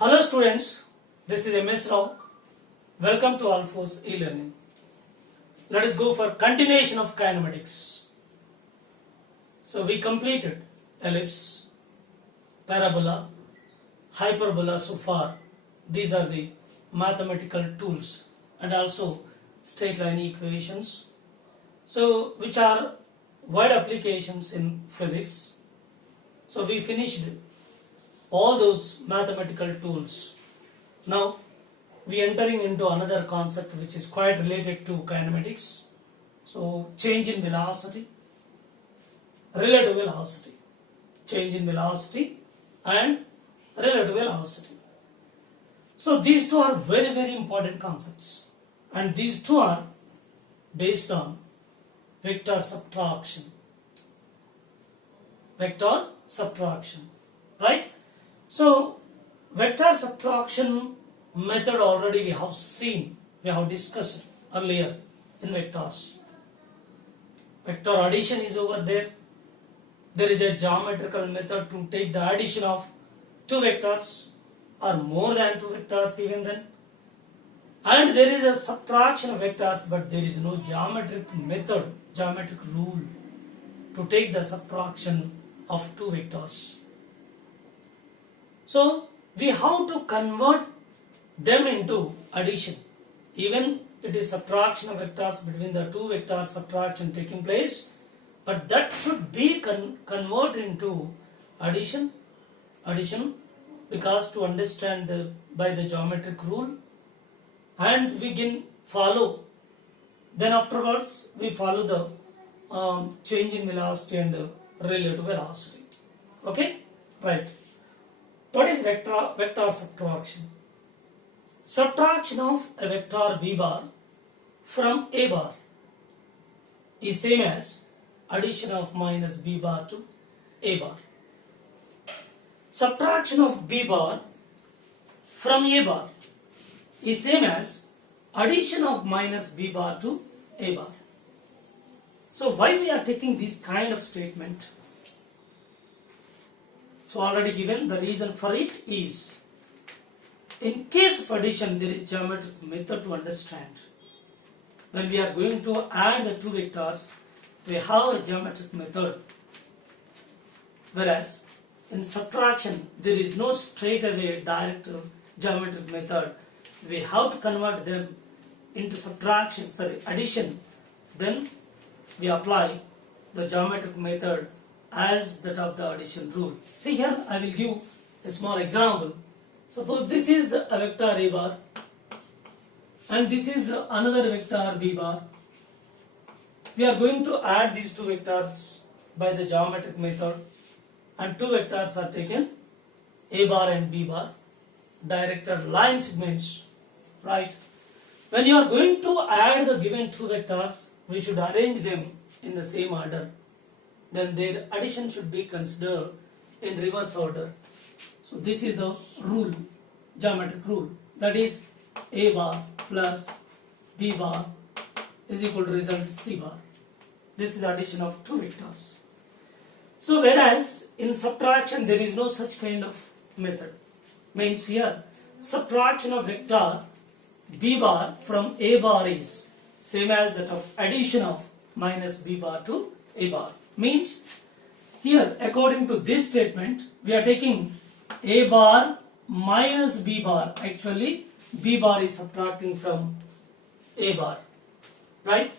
Hello students, this is MS Rao. Welcome to Alphos e-learning. Let us go for continuation of kinematics. So we completed ellipse, parabola, hyperbola so far. These are the mathematical tools and also straight line equations. So which are wide applications in physics. So we finished all those mathematical tools. Now we entering into another concept which is quite related to kinematics. So change in velocity, relative velocity, change in velocity and relative velocity. So these two are very important concepts, and these two are based on vector subtraction. Vector subtraction, right? So vector subtraction method already we have seen, we have discussed earlier in vectors. Vector addition is over there. There is a geometrical method to take the addition of two vectors or more than two vectors even then. And there is a subtraction of vectors, but there is no geometric method, geometric rule to take the subtraction of two vectors. So we have to convert them into addition. Even it is subtraction of vectors between the two vectors, subtraction taking place, but that should be converted into addition, because to understand by the geometric rule, and we can follow. Then afterwards we follow the change in velocity and relative velocity. Okay, right. What is vector subtraction? Subtraction of a vector b bar from a bar is same as addition of minus b bar to a bar. Subtraction of b bar from a bar is same as addition of minus b bar to a bar. So why we are taking this kind of statement? So already given, the reason for it is, in case of addition there is geometric method to understand. When we are going to add the two vectors, we have a geometric method. Whereas in subtraction there is no straight away direct geometric method. We have to convert them into addition. Then we apply the geometric method as that of the addition rule. See here, I will give a small example. Suppose this is a vector a bar and this is another vector b bar. We are going to add these two vectors by the geometric method, and two vectors are taken, a bar and b bar, directed line segments, right? When you are going to add the given two vectors, we should arrange them in the same order. Then their addition should be considered in reverse order. So this is the rule, geometric rule, that is a bar plus b bar is equal to result c bar. This is the addition of two vectors. So whereas in subtraction there is no such kind of method. Means here subtraction of vector b bar from a bar is same as that of addition of minus b bar to a bar. Means here according to this statement we are taking a bar minus b bar. Actually b bar is subtracting from a bar, right?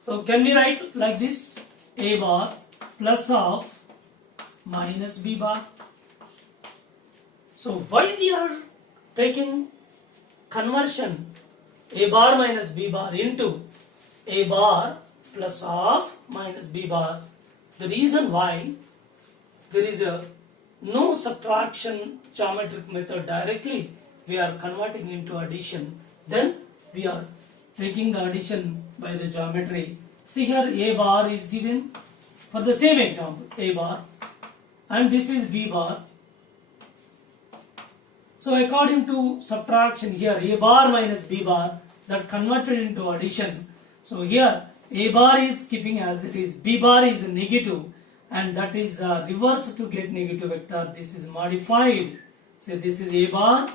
So can we write like this, a bar plus of minus b bar? So why we are taking conversion a bar minus b bar into a bar plus of minus b bar? The reason why, there is no subtraction geometric method directly, we are converting into addition. Then we are taking the addition by the geometry. See here, a bar is given for the same example, a bar, and this is b bar. So according to subtraction here, a bar minus b bar, that converted into addition. So here a bar is keeping as it is, b bar is negative, and that is reversed to get negative vector. This is modified So this is a bar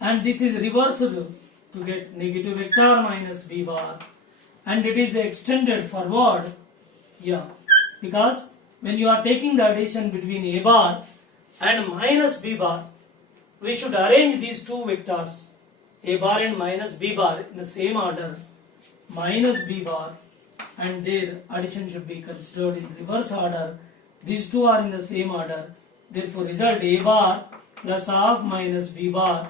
and this is reversed to get negative vector minus b bar, and it is extended forward, yeah, because when you are taking the addition between a bar and minus b bar, we should arrange these two vectors, a bar and minus b bar, in the same order, minus b bar, and their addition should be considered in reverse order. These two are in the same order, therefore result a bar plus of minus b bar.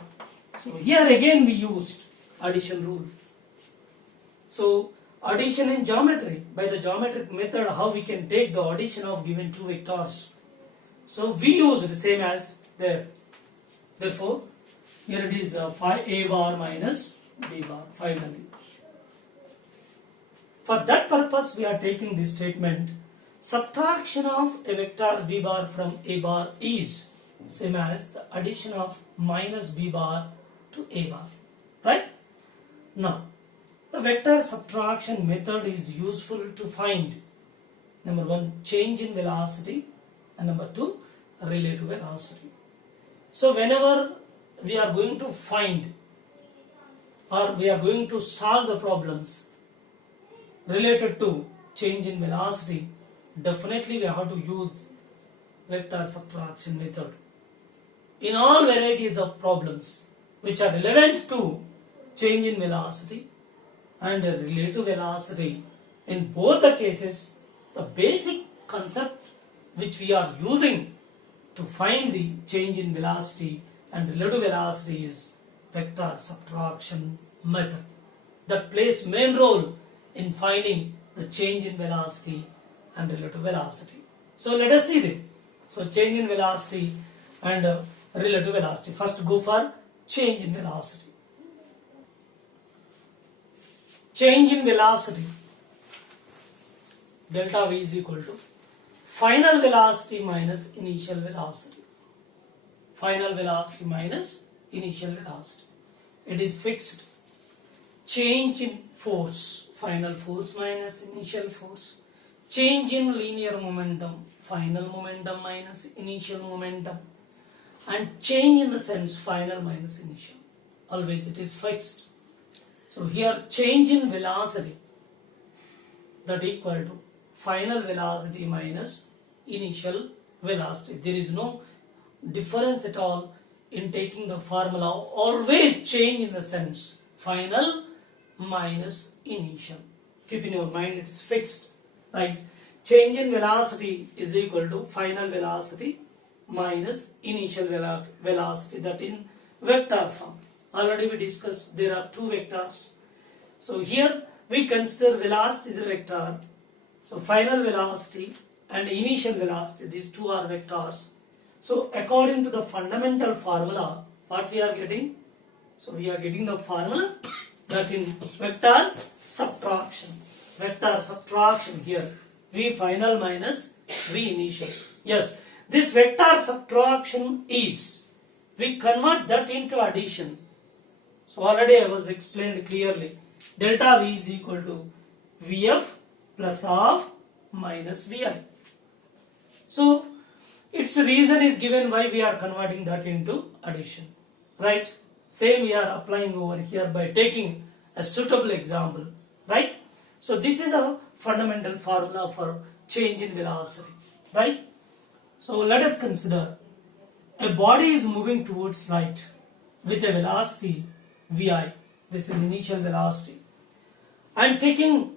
So here again we used addition rule. So addition in geometry, by the geometric method, how we can take the addition of given two vectors. So we used the same as there. Therefore, here it is a bar minus b bar finally. For that purpose, we are taking this statement: subtraction of a vector b bar from a bar is same as the addition of minus b bar to a bar. Right? Now, the vector subtraction method is useful to find number one, change in velocity, and number two, relative velocity. So whenever we are going to find or we are going to solve the problems related to change in velocity, definitely we have to use vector subtraction method. In all varieties of problems which are relevant to change in velocity and relative velocity, in both the cases, the basic concept which we are using to find the change in velocity and relative velocity is vector subtraction method that plays main role in finding the change in velocity and relative velocity. So let us see them. So change in velocity and relative velocity. First go for change in velocity. Change in velocity, delta V is equal to final velocity minus initial velocity. Final velocity minus initial velocity. It is fixed. Change in force, final force minus initial force. Change in linear momentum, final momentum minus initial momentum. And change in the sense, final minus initial. Always it is fixed. So here change in velocity, that equal to final velocity minus initial velocity. There is no difference at all in taking the formula. Always change in the sense final minus initial. Keep in your mind it is fixed, right? Change in velocity is equal to final velocity minus initial velocity, that in vector form. Already we discussed there are two vectors. So here we consider velocity is a vector. So final velocity and initial velocity, these two are vectors. So according to the fundamental formula, what we are getting? So we are getting the formula that in vector subtraction. Vector subtraction here, V final minus V initial. Yes, this vector subtraction is, we convert that into addition. So already I was explained clearly. Delta V is equal to Vf plus of minus Vi. So its reason is given why we are converting that into addition. Right? Same we are applying over here by taking a suitable example. Right? So this is a fundamental formula for change in velocity. Right? So let us consider a body is moving towards right with a velocity Vi, this is initial velocity, and taking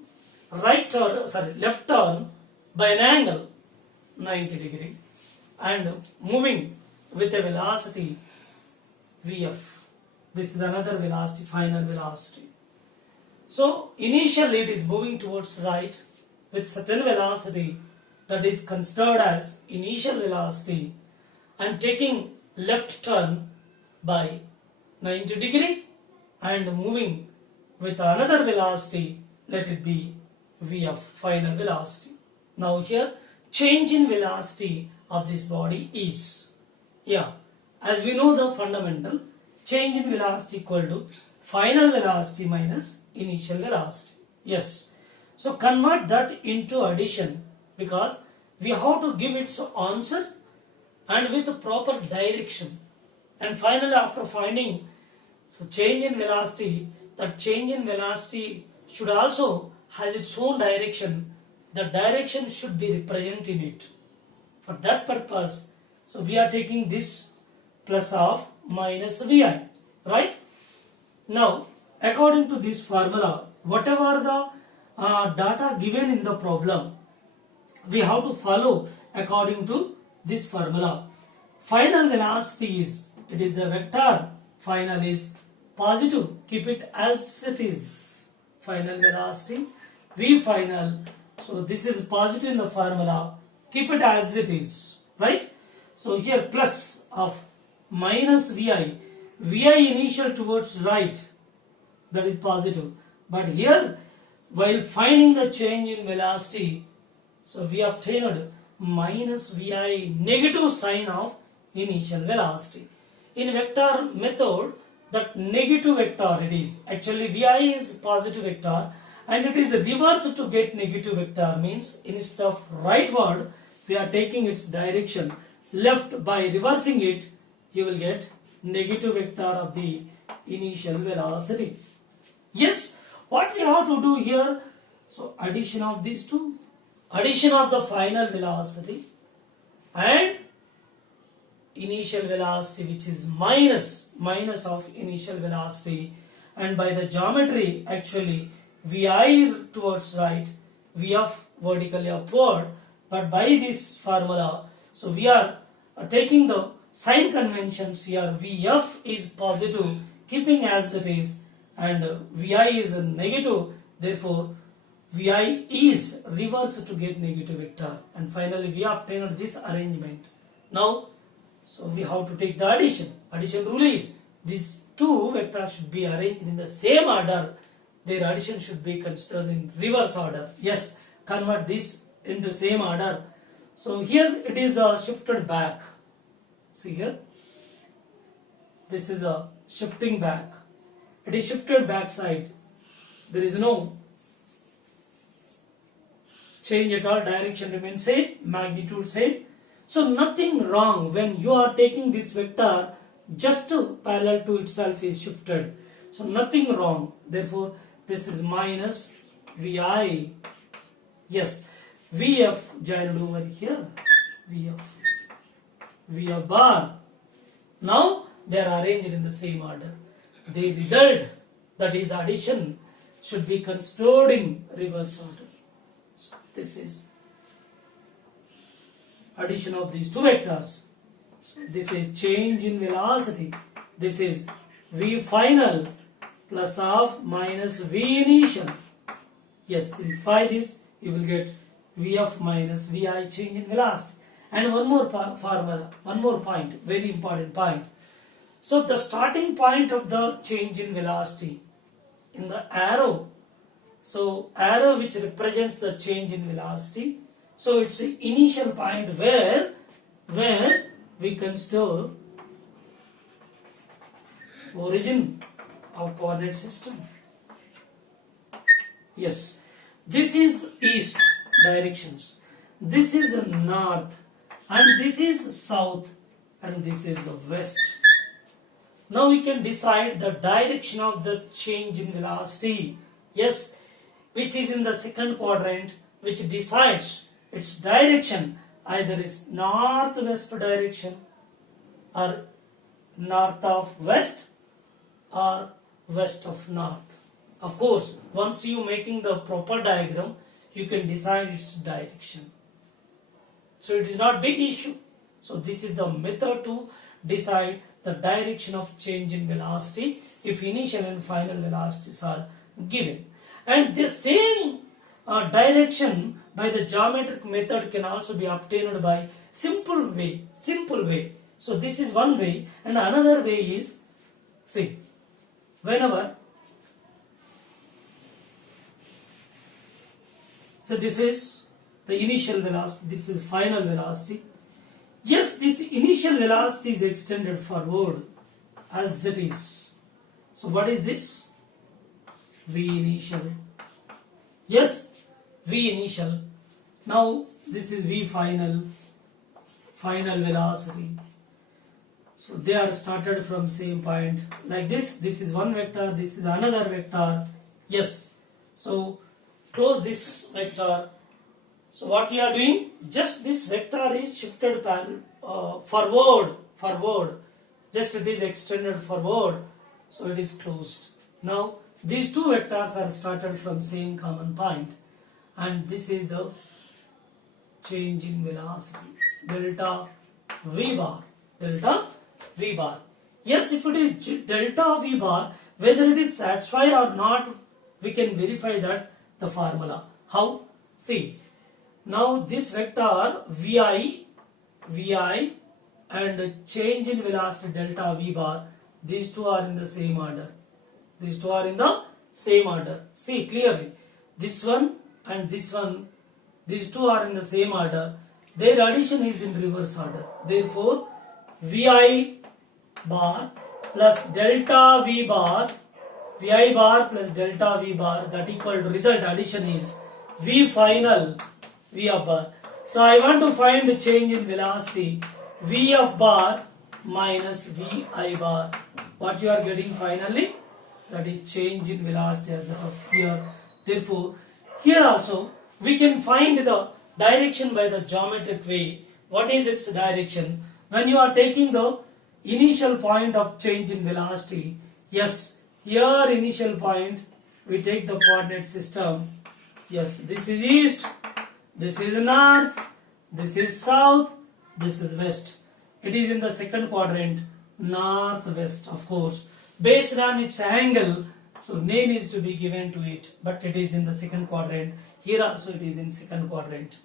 left turn by an angle 90 degree and moving with a velocity Vf. This is another velocity, final velocity. So initially it is moving towards right with certain velocity that is considered as initial velocity and taking left turn by 90 degree and moving with another velocity, let it be Vf, final velocity. Now here change in velocity of this body is, as we know the fundamental, change in velocity equal to final velocity minus initial velocity. Yes. So convert that into addition because we have to give its answer and with proper direction. And finally, after finding so change in velocity, that change in velocity should also has its own direction. The direction should be represented in it. For that purpose, so we are taking this plus of minus vi, right? Now, according to this formula, whatever the data given in the problem, we have to follow according to this formula. Final velocity is, it is a vector, final is positive, keep it as it is. Final velocity, v final, so this is positive in the formula, keep it as it is, right? So here plus of minus vi, vi initial towards right, that is positive. But here, while finding the change in velocity, so we obtained minus vi, negative sign of initial velocity. In vector method, that negative vector it is. Actually, vi is positive vector and it is reversed to get negative vector, means instead of rightward, we are taking its direction left. By reversing it, you will get negative vector of the initial velocity. Yes, what we have to do here, so addition of these two, addition of the final velocity and initial velocity, which is minus of initial velocity, and by the geometry, actually vi towards right, vf vertically upward, but by this formula, so we are taking the sign conventions here. Vf is positive, keeping as it is, and vi is a negative, therefore vi is reversed to get negative vector, and finally we obtained this arrangement. Now, so we have to take the addition. Addition rule is these two vectors should be arranged in the same order. Their addition should be considered in reverse order. Yes, convert this into same order. So here it is shifted back. See here, this is a shifting back. It is shifted back side. There is no change at all. Direction remains same, magnitude same. So nothing wrong when you are taking this vector just parallel to itself is shifted. So nothing wrong. Therefore, this is minus vi. Yes, vf joined over here. Vf bar. Now they are arranged in the same order. The result, that is addition, should be considered in reverse order. So this is addition of these two vectors. So this is change in velocity. This is v final plus of minus v initial. Yes, simplify this, you will get vf minus vi, change in velocity. And one more formula, one more point, very important point. So the starting point of the change in velocity in the arrow, so arrow which represents the change in velocity, so it's the initial point where we consider origin of coordinate system. Yes, this is east directions, this is north, and this is south, and this is west. Now we can decide the direction of the change in velocity. Yes, which is in the second quadrant, which decides its direction, either is northwest direction or north of west or west of north. Of course, once you making the proper diagram, you can decide its direction. So it is not big issue. So this is the method to decide the direction of change in velocity if initial and final velocities are given. And the same direction by the geometric method can also be obtained by simple way. So this is one way, and another way is, see, whenever, so this is the initial velocity, this is final velocity. Yes, this initial velocity is extended forward as it is. So what is this? V initial. Yes, V initial. Now this is V final. final velocity. So they are started from same point like this. This is one vector, this is another vector. Yes. So close this vector. So what we are doing? Just this vector is shifted forward. Just it is extended forward. So it is closed. Now these two vectors are started from same common point, and this is the change in velocity, delta v bar. Delta v bar. Yes, if it is delta v bar, whether it is satisfied or not, we can verify that the formula. How? See, now this vector vi and change in velocity delta v bar, these two are in the same order. These two are in the same order. See clearly, this one and this one, these two are in the same order. Their addition is in reverse order. Therefore, vi bar plus delta v bar plus delta v bar, that equal to result addition is v final v of bar. So I want to find the change in velocity v of bar minus vi bar. What you are getting finally? That is change in velocity as of here. Therefore, here also we can find the direction by the geometric way. What is its direction? When you are taking the initial point of change in velocity, yes, here initial point, we take the coordinate system. Yes, this is east, this is north, this is south, this is west. It is in the second quadrant, northwest, of course. Based on its angle, so name is to be given to it, but it is in the second quadrant. Here also it is in second quadrant.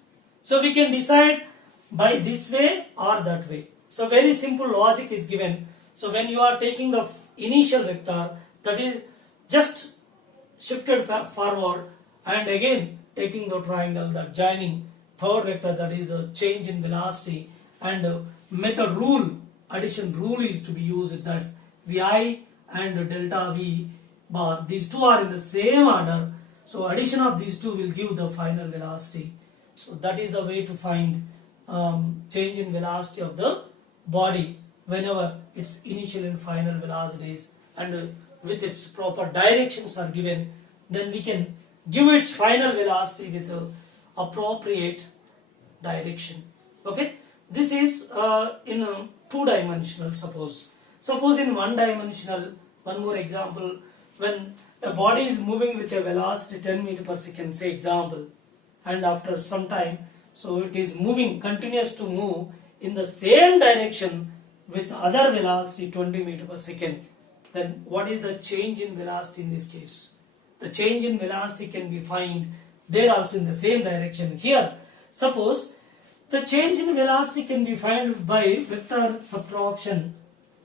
So we can decide by this way or that way. So very simple logic is given. So when you are taking the initial vector, that is just shifted forward, and again taking the triangle, that joining third vector, that is the change in velocity, and method rule, addition rule is to be used, that vi and delta v bar, these two are in the same order. So addition of these two will give the final velocity. So that is the way to find change in velocity of the body whenever its initial and final velocities and with its proper directions are given, then we can give its final velocity with appropriate direction. Okay, this is in two-dimensional. Suppose in one-dimensional, one more example, when a body is moving with a velocity 10 meters per second, say example, and after some time, so it is moving, continuous to move in the same direction with other velocity 20 meters per second, then what is the change in velocity in this case? The change in velocity can be found there also in the same direction. Here, suppose the change in velocity can be found by vector subtraction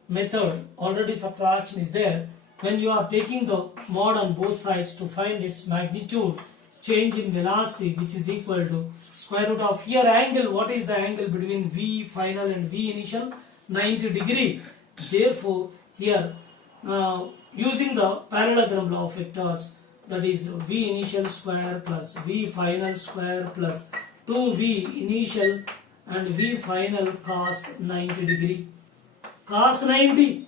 method. Already subtraction is there. When you are taking the mod on both sides to find its magnitude, change in velocity, which is equal to square root of here angle. What is the angle between v final and v initial? 90 degree. Therefore, here using the parallelogram law of vectors, that is v initial square plus v final square plus 2v initial and v final cos 90 degree. Cos 90,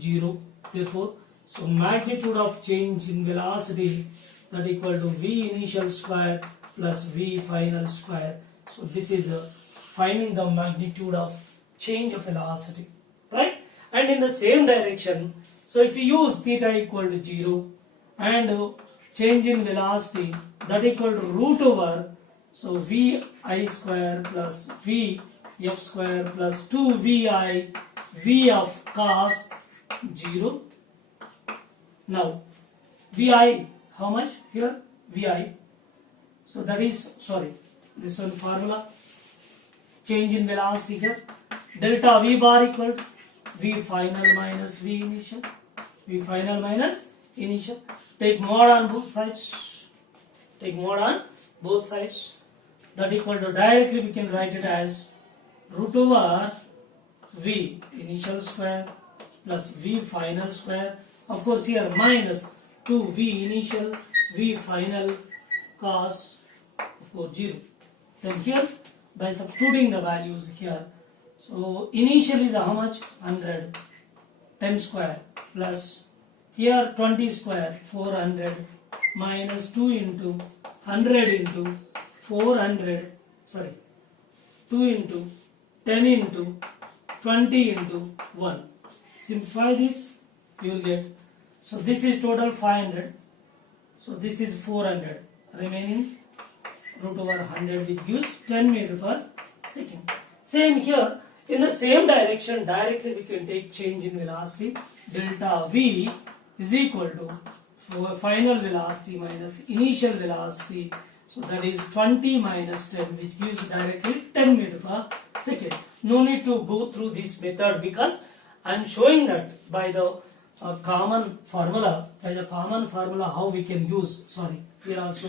0. Therefore, so magnitude of change in velocity, that equal to v initial square plus v final square. So this is finding the magnitude of change of velocity, right? And in the same direction, so if you use theta equal to 0 and change in velocity, that equal to root over, so vi square plus v f square plus 2vi v of cos 0. Now vi, how much here? Vi. So that is, sorry, this one formula, change in velocity here, delta v bar equal to v final minus v initial, v final minus initial. Take mod on both sides, take mod on both sides, that equal to, directly we can write it as root over v initial square plus v final square, of course here minus 2v initial v final cos, of course 0. Then here by substituting the values here, So initial is how much? 100, 10 square plus here 20 square, 400 minus 2 into 100 into 400, sorry, 2 into 10 into 20 into 1. Simplify this, you will get. So this is total 500. So this is 400. Remaining root over 100, which gives 10 meter per second. Same here, in the same direction, directly we can take change in velocity. Delta V is equal to final velocity minus initial velocity. So that is 20 minus 10, which gives directly 10 meter per second. No need to go through this method because I am showing that by the common formula, how we can use, sorry, here also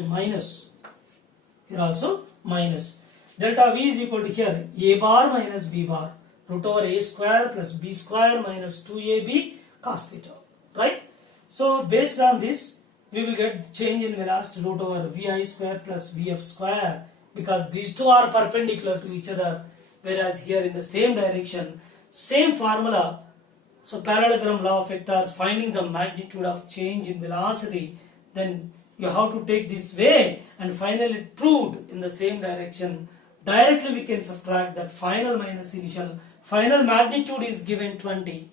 minus. Delta V is equal to here A bar minus B bar, root over A square plus B square minus 2AB cos theta, right? So based on this, we will get change in velocity root over Vi square plus Vf square, because these two are perpendicular to each other, whereas here in the same direction, same formula. So parallelogram law of vectors, finding the magnitude of change in velocity, then you have to take this way, and finally proved in the same direction. Directly we can subtract that final minus initial. Final magnitude is given 20.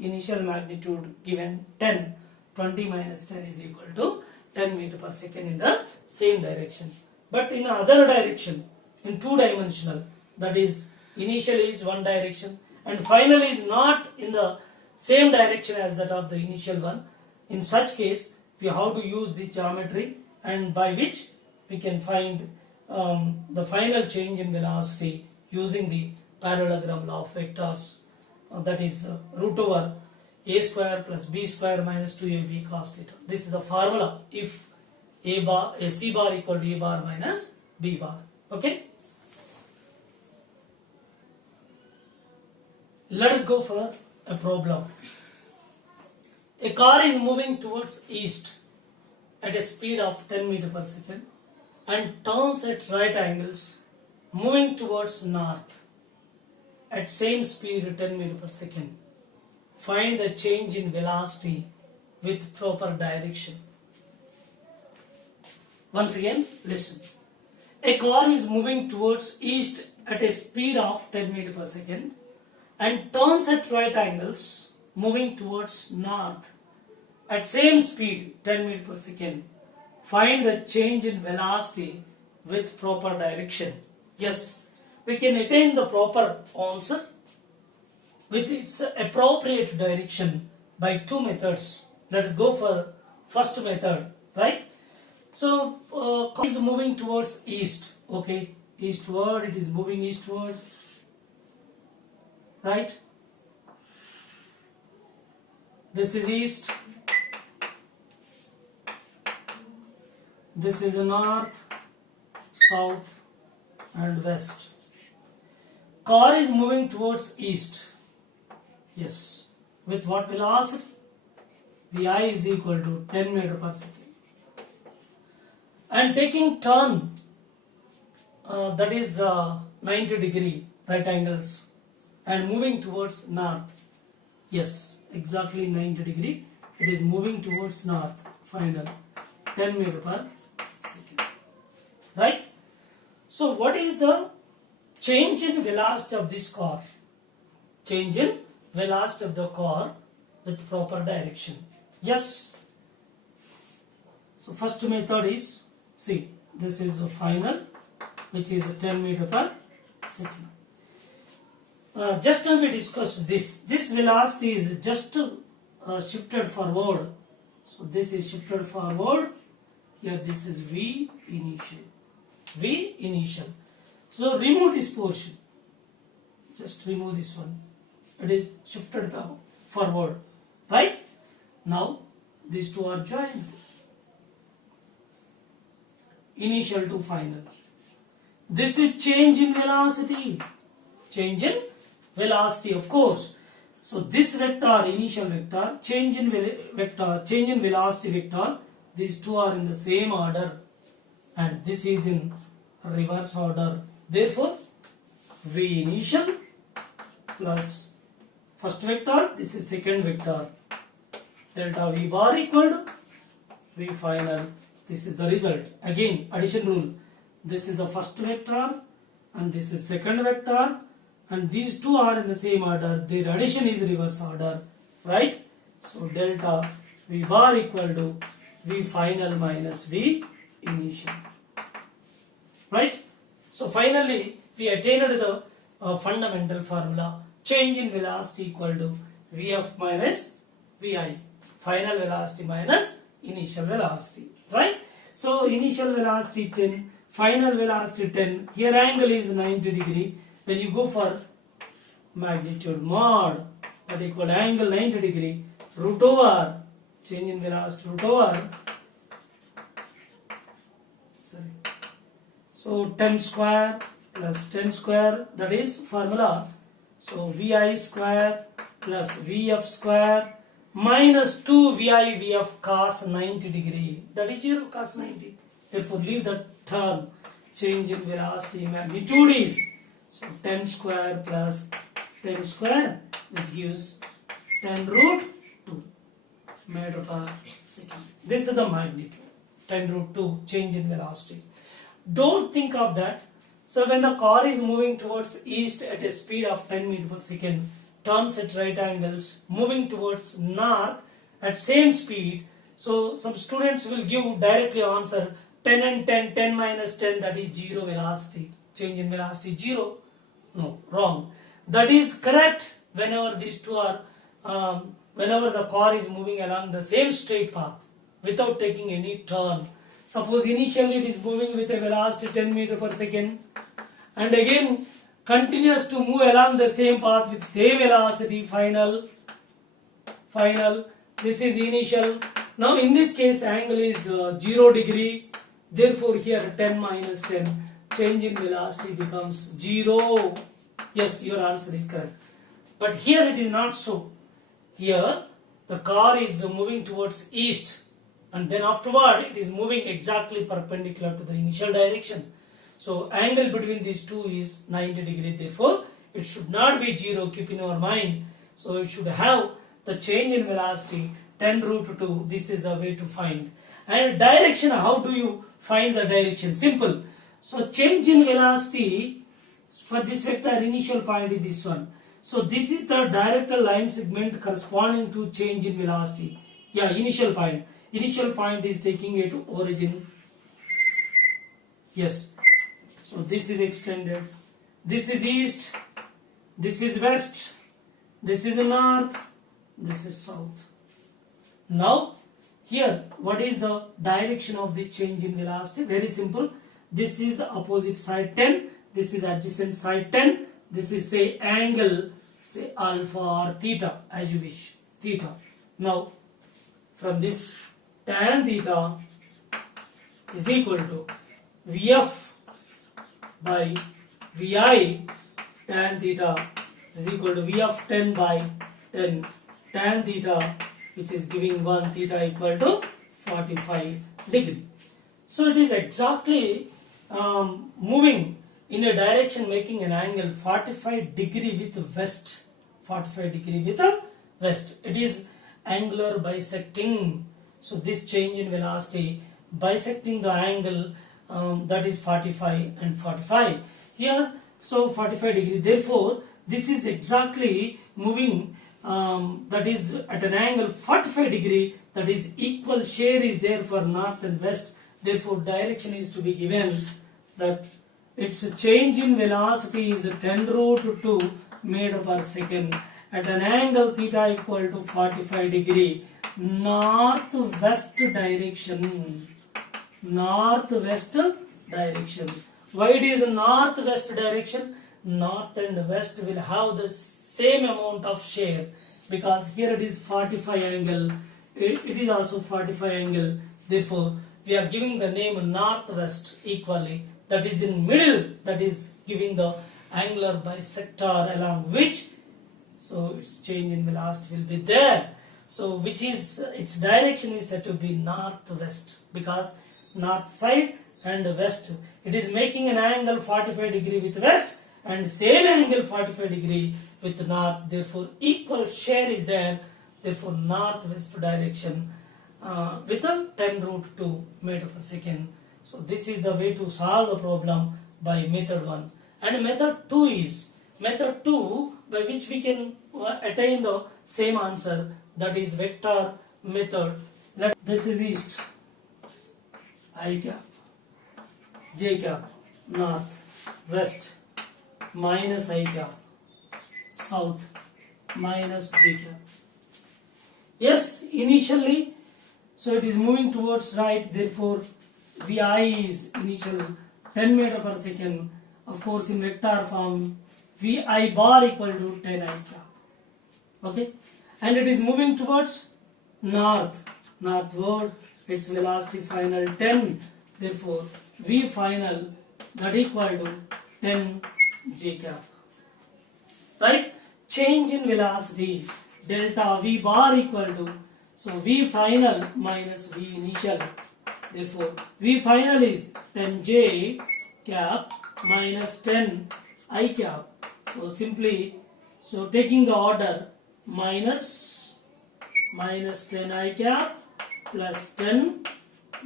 Initial magnitude given 10. 20 minus 10 is equal to 10 meter per second in the same direction. But in other direction, in two dimensional, that is initial is one direction and final is not in the same direction as that of the initial one. In such case, we have to use this geometry, and by which we can find the final change in velocity using the parallelogram law of vectors, that is root over A square plus B square minus 2AB cos theta. This is the formula if C bar equal to A bar minus B bar. Okay. Let us go for a problem. A car is moving towards east at a speed of 10 meter per second and turns at right angles moving towards north at same speed 10 meter per second. Find the change in velocity with proper direction. Once again, listen. A car is moving towards east at a speed of 10 meter per second and turns at right angles moving towards north at same speed 10 meter per second. Find the change in velocity with proper direction. Yes, we can attain the proper answer with its appropriate direction by two methods. Let us go for first method, right? So car is moving towards east, okay, eastward, it is moving eastward, right? This is east, this is north, south and west. Car is moving towards east. Yes, with what velocity? Vi is equal to 10 meter per second. And taking turn, that is 90 degree right angles and moving towards north. Yes, exactly 90 degree. It is moving towards north. Final 10 meter per second. Right? So what is the change in velocity of this car? Change in velocity of the car with proper direction. Yes. So first method is, see, this is a final, which is 10 meter per second. Just now we discussed this. This velocity is just shifted forward. So this is shifted forward. Here this is V initial. V initial. So remove this portion. Just remove this one. It is shifted forward. Right? Now these two are joined. Initial to final. This is change in velocity. Change in velocity, of course. So this vector, initial vector, change in velocity vector, these two are in the same order and this is in reverse order. Therefore, V initial plus first vector, this is second vector. Delta V bar equal to V final. This is the result. Again, addition rule. This is the first vector and this is second vector, and these two are in the same order. Their addition is reverse order, right? So delta V bar equal to V final minus V initial, right? So finally, we attained the fundamental formula. Change in velocity equal to Vf minus Vi. Final velocity minus initial velocity, right? So initial velocity 10, final velocity 10. Here angle is 90 degree. When you go for magnitude mod, that equal to angle 90 degree, root over, change in velocity root over, sorry. So 10 square plus 10 square, that is formula. So Vi square plus Vf square minus 2 Vf cos 90 degree, that is 0 cos 90. Therefore leave that term. Change in velocity magnitude is, so 10 square plus 10 square, which gives 10 root 2 meter per second. This is the magnitude, 10 root 2 change in velocity. Don't think of that. So when the car is moving towards east at a speed of 10 meter per second, turns at right angles, moving towards north at same speed, so some students will give directly answer 10 and 10, 10 minus 10, that is 0 velocity. Change in velocity 0. No, wrong. That is correct whenever these two are, whenever the car is moving along the same straight path without taking any turn. Suppose initially it is moving with a velocity 10 meter per second and again continues to move along the same path with same velocity, final, this is initial. Now in this case angle is 0 degree, therefore here 10 minus 10, change in velocity becomes 0. Yes, your answer is correct. But here it is not so. Here the car is moving towards east and then afterward it is moving exactly perpendicular to the initial direction. So angle between these two is 90 degree, therefore it should not be 0, keep in your mind. So it should have the change in velocity 10 root 2, this is the way to find. And direction, how do you find the direction? Simple. So change in velocity for this vector initial point is this one. So this is the direct line segment corresponding to change in velocity. Yeah, initial point. Initial point is taking it to origin. Yes. So this is extended. This is east. This is west. This is north. This is south. Now here what is the direction of this change in velocity? Very simple. This is opposite side 10. This is adjacent side 10. This is say angle, say alpha or theta as you wish. Theta. Now from this tan theta is equal to Vf by Vi, tan theta is equal to V of 10 by 10 tan theta, which is giving 1 theta equal to 45 degree. So it is exactly moving in a direction making an angle 45 degree with west. 45 degree with west. It is angular bisecting. So this change in velocity bisecting the angle that is 45 and 45. Here, so 45 degree. Therefore, this is exactly moving that is at an angle 45 degree, that is equal share is there for north and west. Therefore, direction is to be given that its change in velocity is 10 root 2 meter per second at an angle theta equal to 45 degree, northwest direction. Northwest direction. Why it is northwest direction? North and west will have the same amount of share because here it is 45 angle. It is also 45 angle. Therefore, we are giving the name northwest equally. That is in middle. That is giving the angular bisector along which, so its change in velocity will be there. So which is its direction is said to be northwest because north side and west. It is making an angle 45 degree with west and same angle 45 degree with north, therefore equal share is there, therefore northwest direction with a 10 root 2 meter per second. So this is the way to solve the problem by method 1. And method 2 is method 2 by which we can attain the same answer, that is vector method. This is east, I cap, j cap, north, west, minus I cap, south, minus j cap. Yes, initially, so it is moving towards right, therefore Vi is initial 10 meter per second. Of course, in vector form, Vi bar equal to 10 I cap. Okay, and it is moving towards northward. Its velocity final 10. Therefore, V final that equal to 10 j cap. Right? Change in velocity delta V bar equal to, so V final minus V initial. Therefore, V final is 10 j cap minus 10 I cap. So simply, so taking the order minus 10 I cap plus 10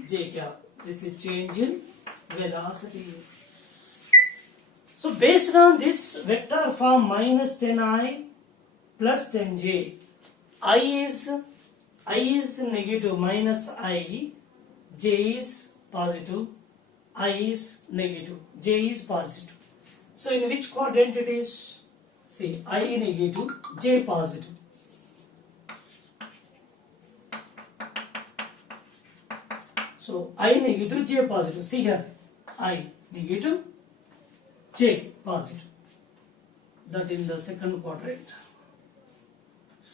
j cap. This is change in velocity. So based on this vector form minus 10 I plus 10 j, I is negative, minus I, j is positive, I is negative, j is positive. So in which quadrant it is? See, I negative, j positive. So I negative, j positive. See here, I negative, j positive. That in the second quadrant.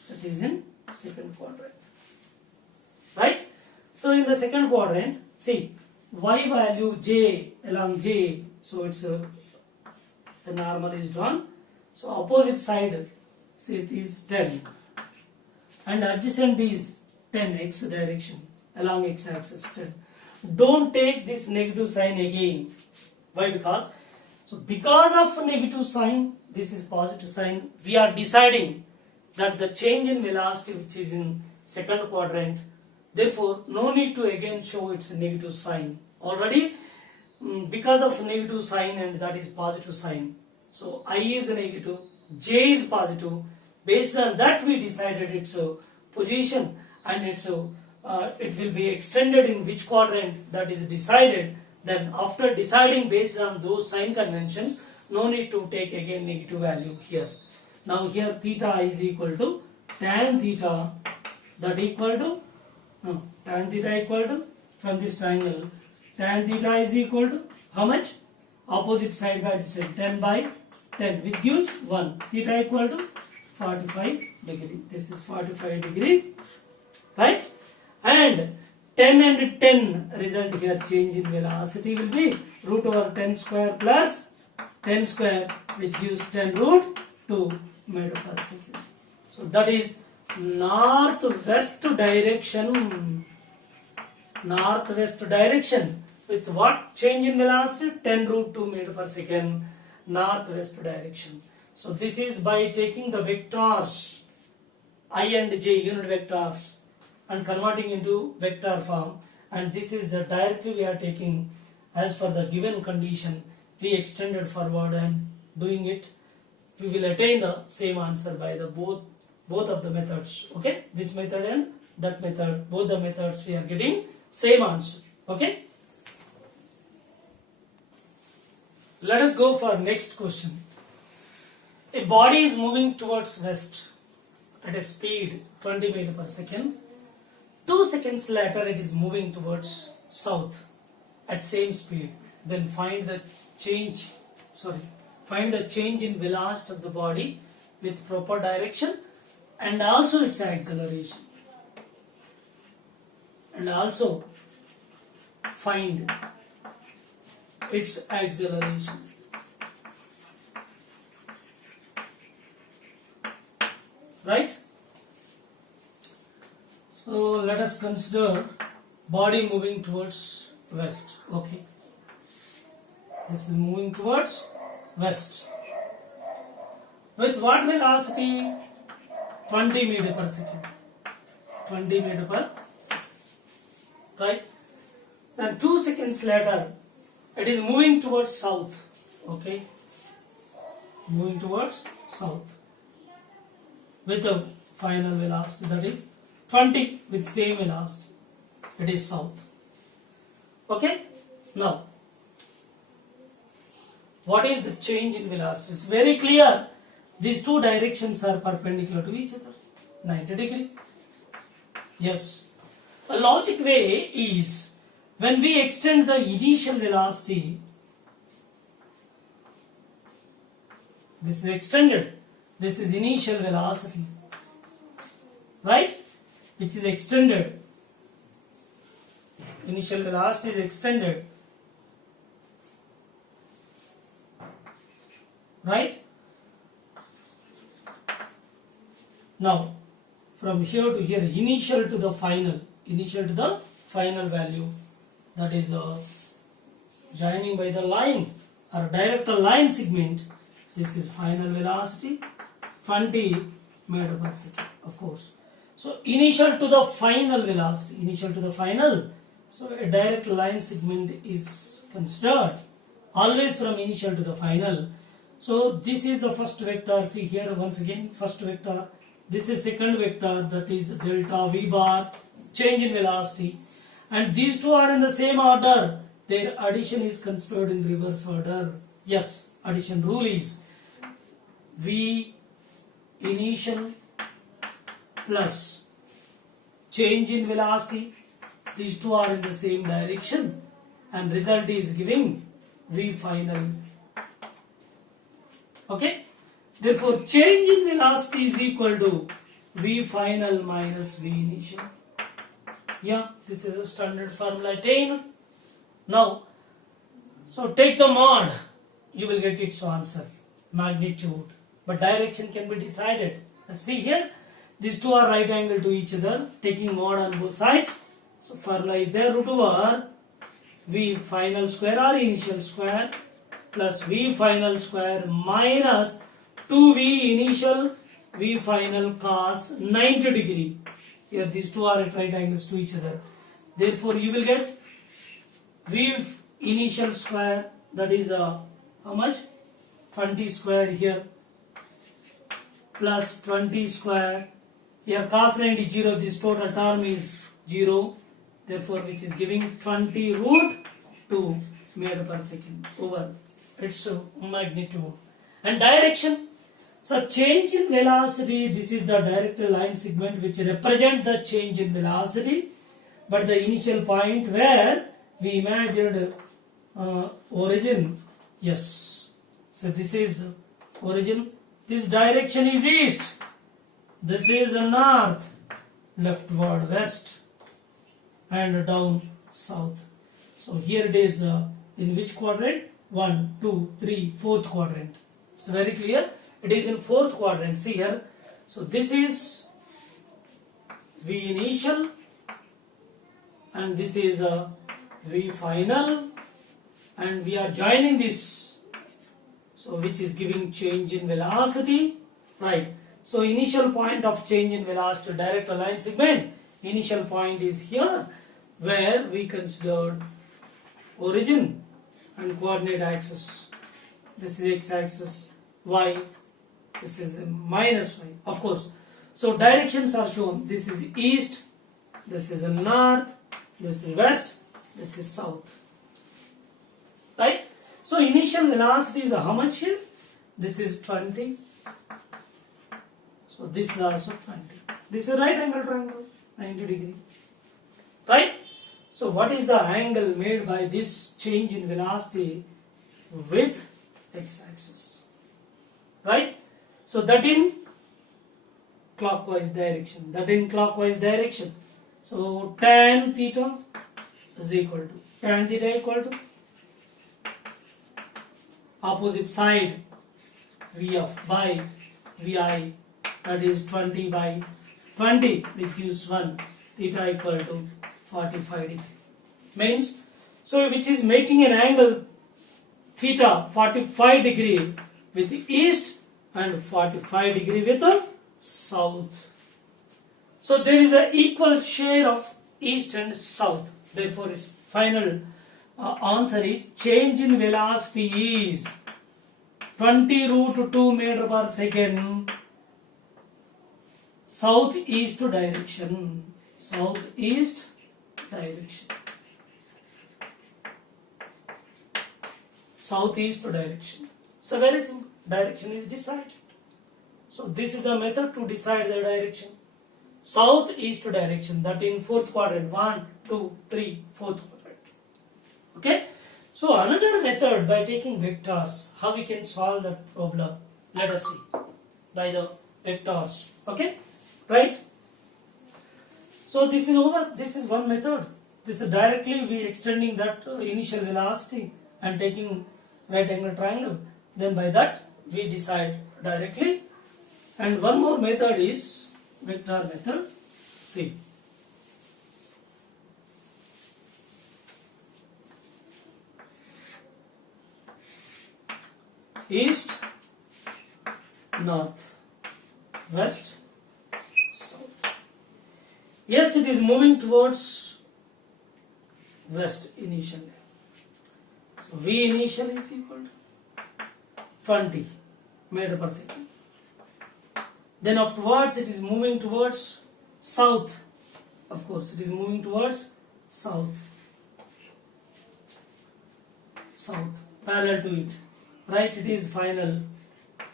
That is in second quadrant. Right? So in the second quadrant, see, y value j along j. So it's the normal is drawn. So opposite side, see, it is 10. And adjacent is 10 x direction along x axis 10. Don't take this negative sign again. Why? Because of negative sign, this is positive sign. We are deciding that the change in velocity which is in second quadrant, therefore no need to again show its negative sign. Already because of negative sign, and that is positive sign. So I is negative, j is positive. Based on that we decided its position, and it will be extended in which quadrant, that is decided. Then after deciding based on those sign conventions, no need to take again negative value here. Now here theta is equal to tan theta, that equal to tan theta equal to, from this triangle, tan theta is equal to how much? Opposite side by adjacent, 10 by 10, which gives 1. Theta equal to 45 degree. This is 45 degree, right? And 10 and 10 result here, change in velocity will be root over 10 square plus 10 square, which gives 10 root 2 meter per second. So that is northwest direction. Northwest direction with what change in velocity? 10 root 2 meter per second, northwest direction. So this is by taking the vectors I and j, unit vectors, and converting into vector form, and this is directly we are taking as per the given condition. We extended forward and doing it, we will attain the same answer by the both of the methods. Okay, this method and that method, both the methods we are getting same answer. Okay, let us go for next question. A body is moving towards west at a speed 20 meter per second. 2 seconds later it is moving towards south at same speed. Then find the change in velocity of the body with proper direction and also its acceleration. And also find its acceleration. Right? So let us consider body moving towards west. Okay. This is moving towards west. with what velocity? 20 meter per second. 20 meter per second. Right? Then 2 seconds later, it is moving towards south. Okay? Moving towards south. With a final velocity, that is 20 with same velocity. It is south. Okay? Now, what is the change in velocity? It's very clear. These two directions are perpendicular to each other. 90 degree. Yes. A logic way is when we extend the initial velocity, this is extended. This is initial velocity. Right? Which is extended. Initial velocity is extended. Right? Now, from here to here, initial to the final value, that is joining by the line or direct line segment, this is final velocity, 20 meter per second, of course. So, initial to the final velocity, so a direct line segment is considered always from initial to the final. So, this is the first vector, see here once again, first vector. This is second vector, that is delta V bar, change in velocity. And these two are in the same order. Their addition is considered in reverse order. Yes, addition rule is V initial plus change in velocity. These two are in the same direction. And result is giving V final. Okay? Therefore, change in velocity is equal to V final minus V initial. Yeah, this is a standard formula attained. Now, so take the mod, you will get its answer, magnitude. But direction can be decided. Let's see here, these two are right angle to each other, taking mod on both sides. So, formula is there, root over V final square or initial square plus V final square minus 2V initial V final cos 90 degree. Here these two are at right angles to each other. Therefore, you will get V initial square, that is how much? 20 square here plus 20 square. Here cos 90 0, this total term is 0. Therefore, which is giving 20 root 2 meter per second over its magnitude. And direction. So, change in velocity, this is the direct line segment which represents the change in velocity. But the initial point where we imagined origin, yes. So, this is origin. This direction is east. This is north, leftward west, and down south. So, here it is in which quadrant? 1, 2, 3, 4th quadrant. It's very clear. It is in 4th quadrant. See here. So, this is V initial and this is V final, and we are joining this. So, which is giving change in velocity. Right. So, initial point of change in velocity, direct line segment, initial point is here where we considered origin and coordinate axis. This is x-axis, y, this is minus y, of course. So directions are shown. This is east, this is north, this is west, this is south. Right? So initial velocity is how much here? This is 20. So this is also 20. This is right angle triangle, 90 degree. Right? So what is the angle made by this change in velocity with x-axis? Right? So that in clockwise direction. So tan theta is equal to opposite side Vf by Vi, that is 20 by 20, which gives 1, theta equal to 45 degree. Means, so which is making an angle theta 45 degree with east and 45 degree with south. So there is an equal share of east and south. Therefore, its final answer is change in velocity is 20 root 2 meter per second southeast direction. Southeast direction. Southeast direction. So very simple. Direction is decided. So this is the method to decide the direction. Southeast direction, that in fourth quadrant. 1, 2, 3, fourth quadrant. Okay. So another method by taking vectors, how we can solve that problem. Let us see. By the vectors. Okay. Right. So this is over. This is one method. This is directly we extending that initial velocity and taking right angle triangle. Then by that we decide directly. And one more method is vector method. See. East, north, west, south. Yes, it is moving towards west initially. So V initial is equal to 20 meter per second. Then afterwards it is moving towards south. Of course, it is moving towards south. South, parallel to it. Right, it is final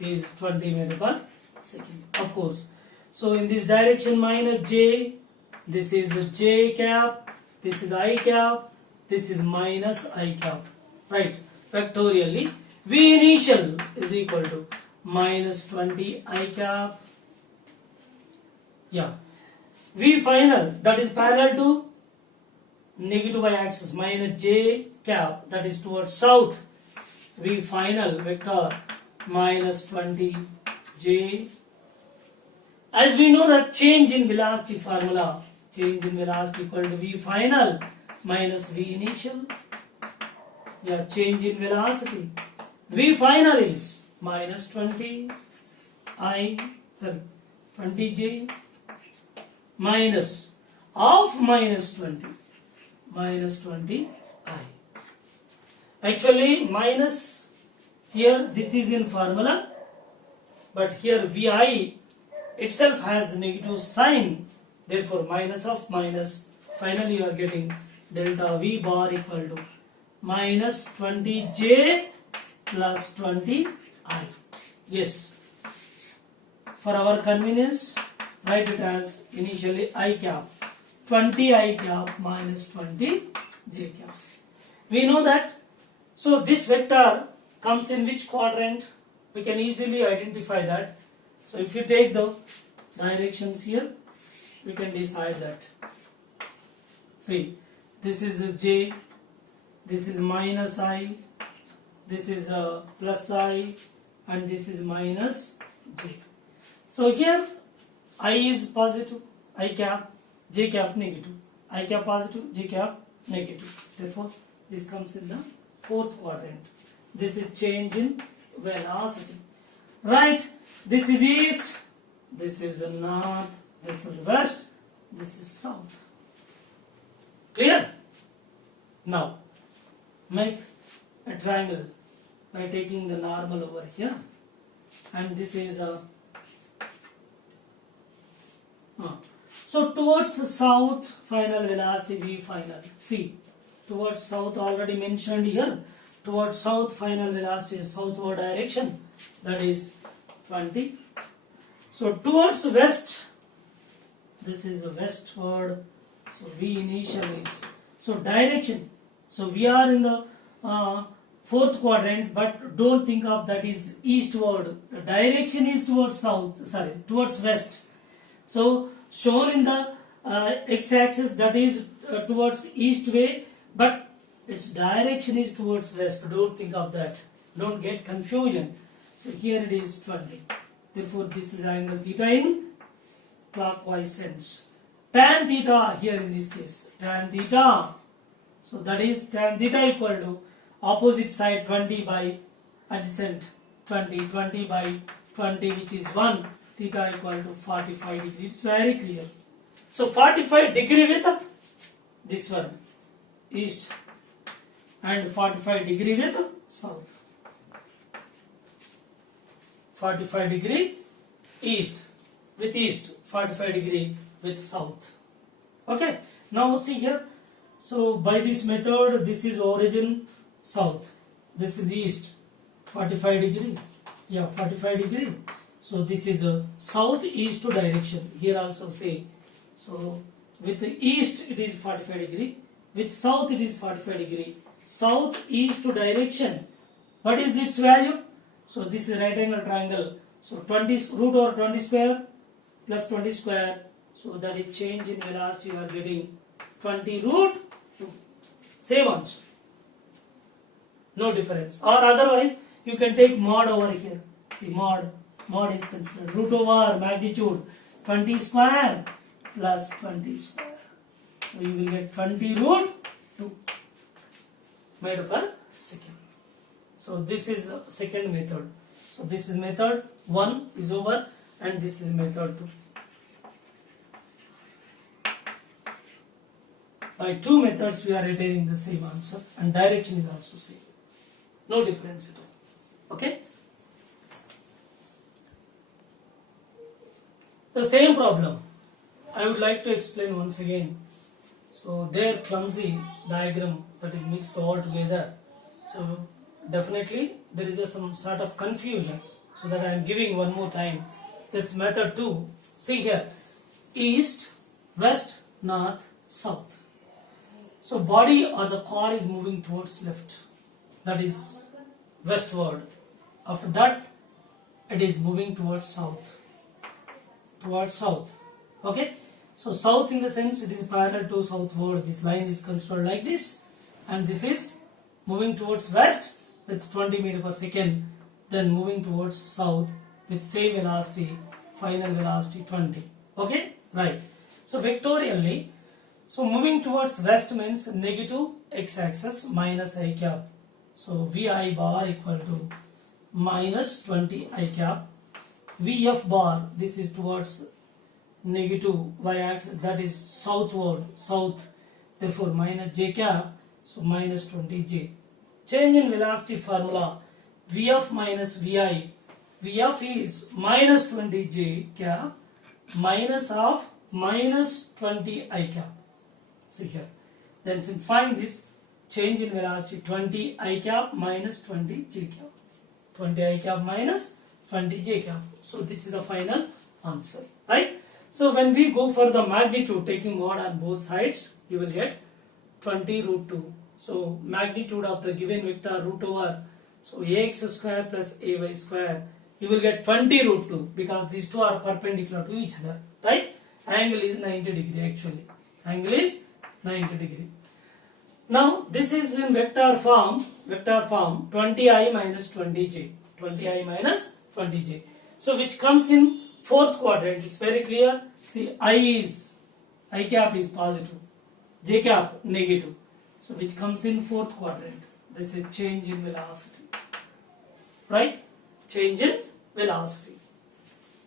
is 20 meter per second. Of course. So in this direction minus j, this is j cap, this is I cap, this is minus I cap. Right, factorially. V initial is equal to minus 20 I cap. Yeah. V final, that is parallel to negative y axis, minus j cap, that is towards south. V final vector minus 20 j. As we know that change in velocity formula, change in velocity equal to V final minus V initial. Yeah, change in velocity. V final is minus 20 j minus of minus 20 I. Actually minus here, this is in formula, but here Vi itself has negative sign, therefore minus of minus, finally you are getting delta V bar equal to minus 20j plus 20I. Yes, for our convenience write it as initially I cap, 20I cap minus 20j cap. We know that. So this vector comes in which quadrant? We can easily identify that. So if you take the directions here, we can decide that. See, this is a j, this is minus I, this is a plus I, and this is minus j. So here I is positive, I cap, j cap negative, I cap positive, j cap negative. Therefore, this comes in the fourth quadrant. This is change in velocity. Right? This is east, this is north, this is west, this is south. Clear? Now, make a triangle by taking the normal over here, and this is a so towards the south, final velocity V final. See, towards south already mentioned here. Towards south, final velocity is southward direction, that is 20. So towards west, this is the westward. So V initial is, so direction. So we are in the fourth quadrant, but don't think of that is eastward. The direction is towards south, towards west. So shown in the x-axis, that is towards east way, but its direction is towards west. Don't think of that. Don't get confusion. So here it is 20. Therefore, this is angle theta in clockwise sense. Tan theta here in this case. Tan theta. So that is tan theta equal to opposite side 20 by adjacent 20, 20 by 20, which is 1, theta equal to 45 degree. It's very clear. So 45 degree with this one, east, and 45 degree with south. 45 degree east, 45 degree with south. Okay, now see here. So by this method, this is origin south, this is east, 45 degree. Yeah, 45 degree. So this is the southeast direction. Here also say. So with the east it is 45 degree, with south it is 45 degree. Southeast direction. What is its value? So this is right angle triangle. So 20 root over 20 square plus 20 square. So that is change in velocity. You are getting 20 root 2. Same answer. No difference. Or otherwise you can take mod over here. See, mod is considered root over magnitude 20 square plus 20 square. So you will get 20 root 2 meter per second. So this is second method. So this is method 1 is over, and this is method 2. By two methods we are retaining the same answer, and direction is also same. No difference at all. Okay. The same problem I would like to explain once again. So their clumsy diagram that is mixed all together. So definitely there is some sort of confusion. So that I am giving one more time. This method 2. See here, east, west, north, south. So body or the car is moving towards left. That is westward. After that, it is moving towards south. Towards south. Okay. So south in the sense it is parallel to southward. This line is considered like this, and this is moving towards west with 20 meter per second, then moving towards south with same velocity, final velocity 20. Okay, right. So vectorially, so moving towards west means negative x-axis minus I cap. So Vi bar equal to minus 20 I cap. Vf bar, this is towards negative y-axis, that is southward, south, therefore minus j cap, so minus 20j. Change in velocity formula, Vf minus Vi. Vf is minus 20j cap minus of minus 20 I cap. See here. Then simplifying this, change in velocity 20 I cap minus 20 j cap. 20 I cap minus 20 j cap. So this is the final answer, right? So when we go for the magnitude, taking mod on both sides, you will get 20 root 2. So magnitude of the given vector root over, so ax square plus ay square, you will get 20 root 2 because these two are perpendicular to each other, right? Angle is 90 degree actually. Angle is 90 degree. Now this is in vector form 20i minus 20j. 20i minus 20j. So which comes in fourth quadrant. It's very clear. See, I cap is positive, j cap negative. So which comes in fourth quadrant. This is change in velocity, right? Change in velocity.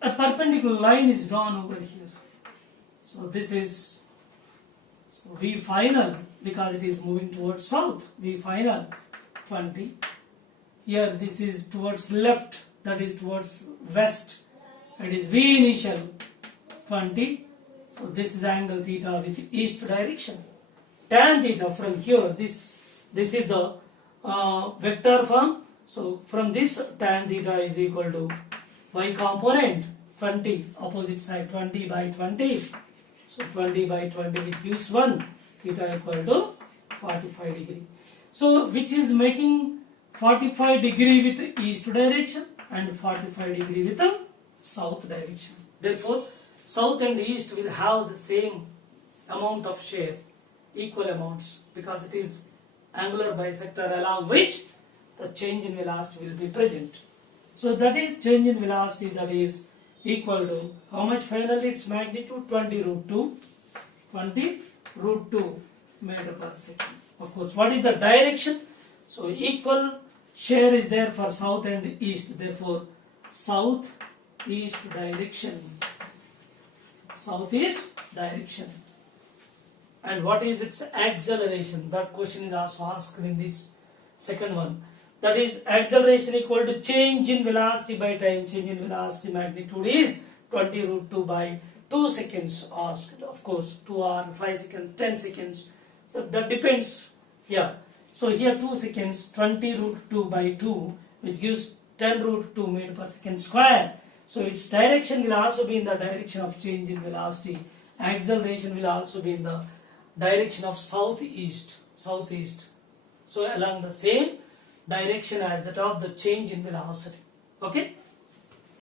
A perpendicular line is drawn over here. So this is V final, because it is moving towards south. V final 20. Here this is towards left, that is towards west. It is V initial 20. So this is angle theta with east direction. Tan theta from here, this is the vector form. So from this tan theta is equal to y component 20, opposite side 20 by 20. So 20 by 20, which gives 1, theta equal to 45 degree. So which is making 45 degree with east direction and 45 degree with the south direction. Therefore, south and east will have the same amount of share, equal amounts, because it is angular bisector along which the change in velocity will be present. So that is change in velocity, that is equal to how much finally its magnitude? 20 root 2. 20 root 2 meter per second. Of course, what is the direction? So equal share is there for south and east. Therefore, southeast direction. Southeast direction. And what is its acceleration? That question is also asked in this second one. That is acceleration equal to change in velocity by time. Change in velocity magnitude is 20 root 2 by 2 seconds asked. Of course 2 or 5 seconds, 10 seconds. So that depends. Yeah. So here 2 seconds, 20 root 2 by 2, which gives 10 root 2 meter per second square. So its direction will also be in the direction of change in velocity. Acceleration will also be in the direction of southeast. So along the same direction as that of the change in velocity. Okay.